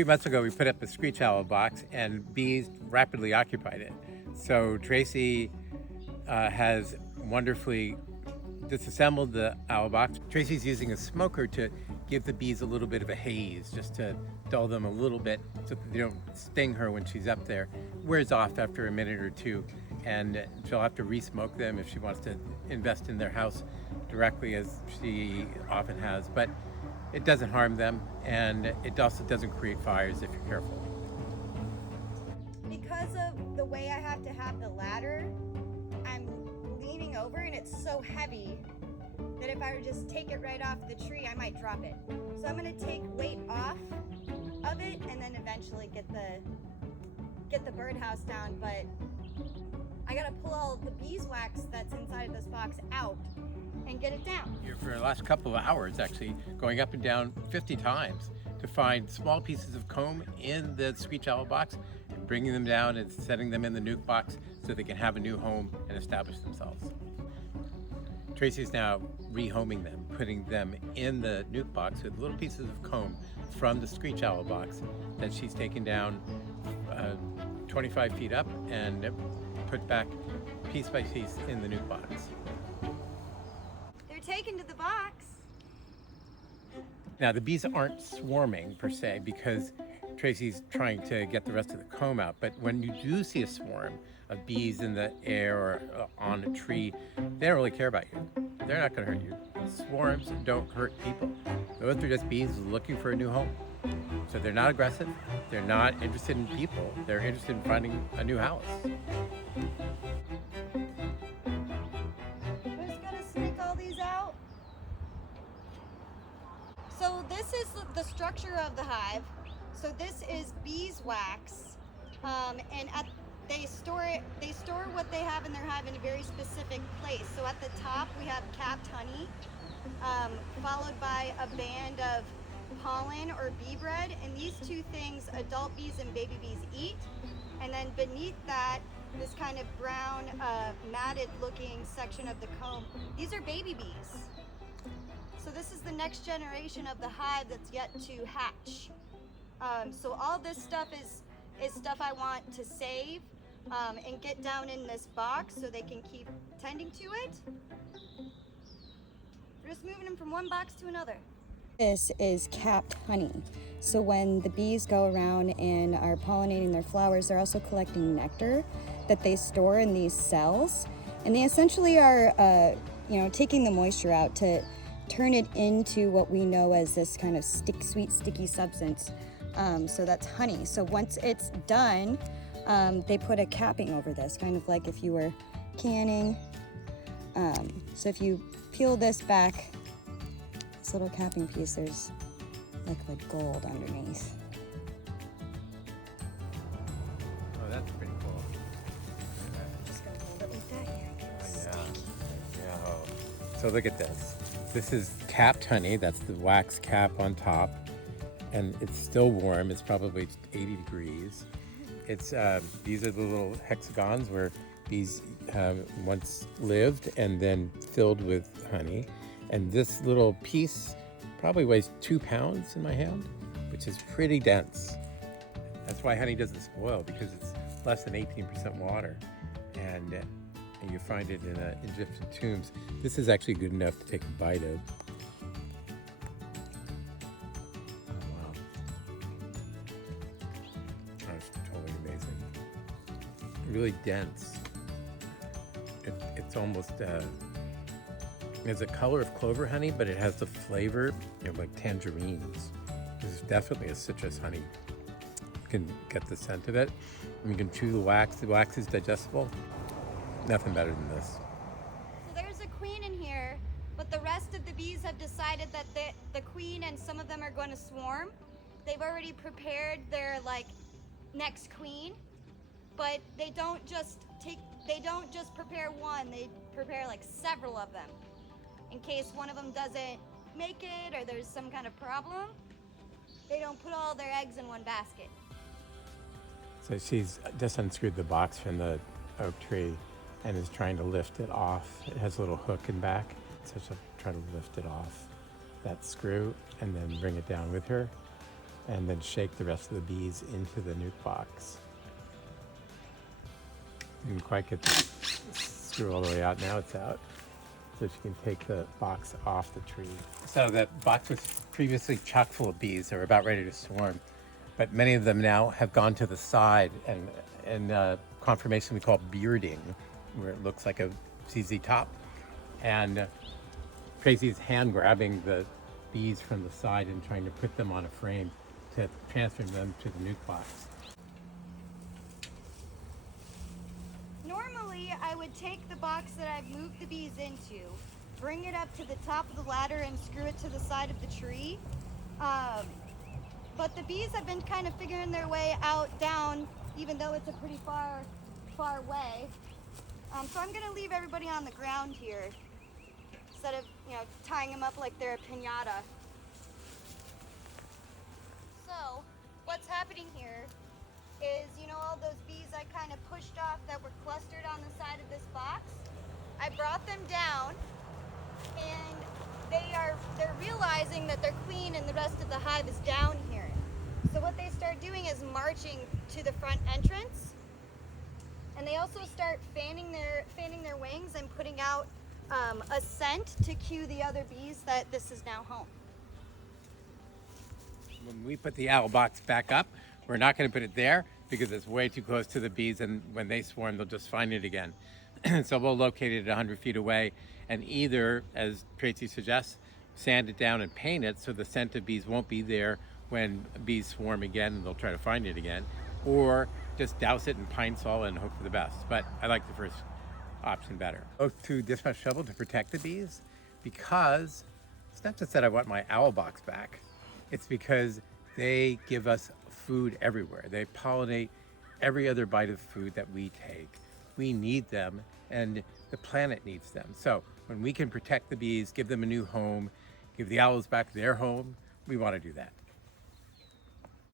few months ago, we put up a screech owl box and bees rapidly occupied it. So Tracy has wonderfully disassembled the owl box. Tracy's using a smoker to give the bees a little bit of a haze, just to dull them a little bit so that they don't sting her when she's up there. Wears off after a minute or two, and she'll have to re-smoke them if she wants to invest in their house directly, as she often has. But it doesn't harm them, and it also doesn't create fires if you're careful. Because of the way I have to have the ladder, I'm leaning over and it's so heavy that if I were to just take it right off the tree, I might drop it. So I'm gonna take weight off of it and then eventually get the birdhouse down, but I gotta pull all the beeswax that's inside of this box out and get it down. For the last couple of hours, actually, going up and down 50 times to find small pieces of comb in the screech owl box, and bringing them down and setting them in the nuke box so they can have a new home and establish themselves. Tracy's now rehoming them, putting them in the nuke box with little pieces of comb from the screech owl box that she's taken down 25 feet up and put back piece by piece in the nuke box. They're taken to the box. Now the bees aren't swarming per se because Tracy's trying to get the rest of the comb out, but when you do see a swarm of bees in the air or on a tree, they don't really care about you. They're not going to hurt you. Swarms don't hurt people. Those are just bees looking for a new home. So they're not aggressive, they're not interested in people, they're interested in finding a new house. Who's gonna sneak all these out? So this is the structure of the hive. So this is beeswax, and they store what they have in their hive in a very specific place. So at the top we have capped honey, followed by a band of pollen or bee bread, and these two things adult bees and baby bees eat. And then beneath that, this kind of brown matted looking section of the comb, these are baby bees. So this is the next generation of the hive that's yet to hatch. So all this stuff is stuff I want to save and get down in this box so they can keep tending to it. We're just moving them from one box to another. This is capped honey. So when the bees go around and are pollinating their flowers, they're also collecting nectar that they store in these cells. And they essentially are taking the moisture out to turn it into what we know as this kind of sweet, sticky substance. So that's honey. So once it's done, they put a capping over this, kind of like if you were canning. So if you peel this back, this little capping piece, there's liquid gold underneath. Oh, that's pretty cool. Just gonna hold it like that here. Yeah. So look at this. This is capped honey. That's the wax cap on top. And it's still warm. It's probably 80 degrees. It's these are the little hexagons where bees once lived and then filled with honey. And this little piece probably weighs 2 pounds in my hand, which is pretty dense. That's why honey doesn't spoil, because it's less than 18% water. And you find it in Egyptian tombs. This is actually good enough to take a bite of. Oh, wow. That's totally amazing. Really dense. It's almost, it's a color of clover honey, but it has the flavor of like tangerines. This is definitely a citrus honey. You can get the scent of it. And you can chew the wax. The wax is digestible. Nothing better than this. So there's a queen in here, but the rest of the bees have decided that the queen and some of them are going to swarm. They've already prepared their next queen, but they don't just prepare one, they prepare several of them in case one of them doesn't make it or there's some kind of problem. They don't put all their eggs in one basket. So she's just unscrewed the box from the oak tree and is trying to lift it off. It has a little hook in back, so she'll try to lift it off that screw and then bring it down with her. and then shake the rest of the bees into the nuke box. Didn't quite get the screw all the way out. Now it's out. So she can take the box off the tree. So the box was previously chock full of bees. They were about ready to swarm. But many of them now have gone to the side, and in conformation we call bearding, where it looks like a ZZ top. And Tracy's hand grabbing the bees from the side and trying to put them on a frame to transfer them to the nuke box. Normally, I would take the box that I've moved the bees into, bring it up to the top of the ladder and screw it to the side of the tree. But the bees have been kind of figuring their way out down, even though it's a pretty far way. So I'm gonna leave everybody on the ground here instead of, tying them up like they're a piñata. So what's happening here is, all those bees I kind of pushed off that were clustered on the side of this box, I brought them down, and they're realizing that their queen and the rest of the hive is down here. So what they start doing is marching to the front entrance, and they also start fanning their wings and putting out a scent to cue the other bees that this is now home. When we put the owl box back up, we're not going to put it there because it's way too close to the bees, and when they swarm, they'll just find it again. So we'll locate it 100 feet away, and either, as Tracy suggests, sand it down and paint it so the scent of bees won't be there when bees swarm again and they'll try to find it again, or just douse it in pine sol and hope for the best. But I like the first option better. Go to dispatch shovel to protect the bees, because it's not just that I want my owl box back, it's because they give us food everywhere. They pollinate every other bite of food that we take. We need them, and the planet needs them. So when we can protect the bees, give them a new home, give the owls back their home, we want to do that.